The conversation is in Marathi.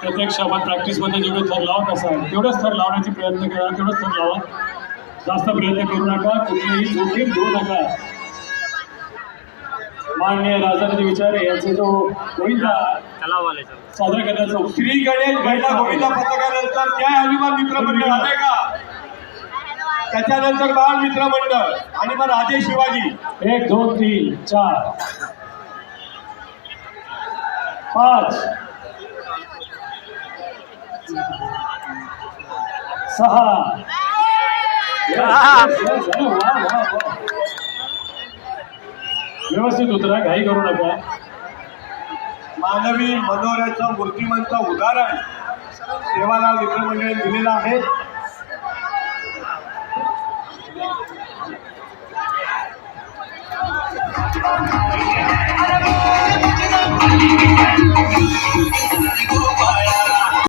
प्रत्यक्ष आपण प्रॅक्टिसमध्ये जेवढे थर लावत असाल तेवढंच थर लावण्याचे प्रयत्न करा, तेवढंच थर लावा. जास्त प्रयत्न करू नका, कुठलीही जोखीम घेऊ नका. माननीय राजाराणी विचारे यांचे जो गोविंदा साजरा करण्याचा श्री गणेश महिला गोविंदा पथकानंतर जय हनुमान मित्र मंडळ आले का? त्याच्यानंतर बाळ मित्र मंडळ आणि मग राजे शिवाजी. 1 2 3 4 5 6 व्यवस्थित उतरा, घाई करू नका. मानवी मनोऱ्याचं मूर्तिमंत उदाहरण सेवालाल मित्रमंडळाने दिलेलं आहे.